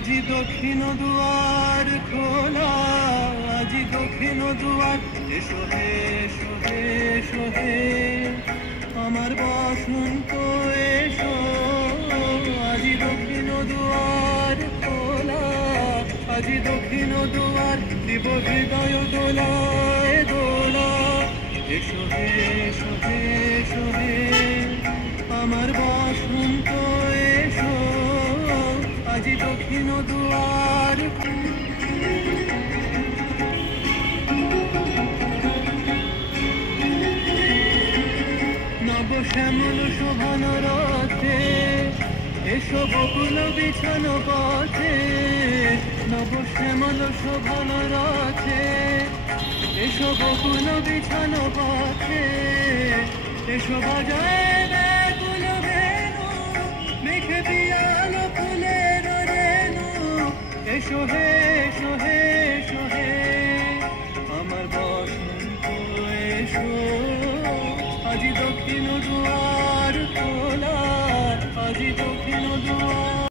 আজি দক্ষিণ দুয়ার খোলা, আজি দক্ষিণ দুয়ার, এসো হে এসো হে এসো হে আমার বসন্ত এসো। আজি দক্ষিণ দুয়ার খোলা, আজি দক্ষিণ দুয়ার, দিব হৃদয় দোলায় দোলা। এসো হে এসো হে এসো হে আমার বসন্ত এসো, আজি দক্ষিণ দুয়ার। নব শ্যামল শোভন রথে এসো বকুল বিছানো পথে, নব শ্যামল শোভন রথে এসো বকুল বিছানো পথে। এসো বাজায় ব্যাকুল ভেনু, মেঘে পিয়াল ফুলের রেণু। এসো হে এসো হে এসো হে আমার বসন্ত এসো, আজি দক্ষিণ দুয়ার।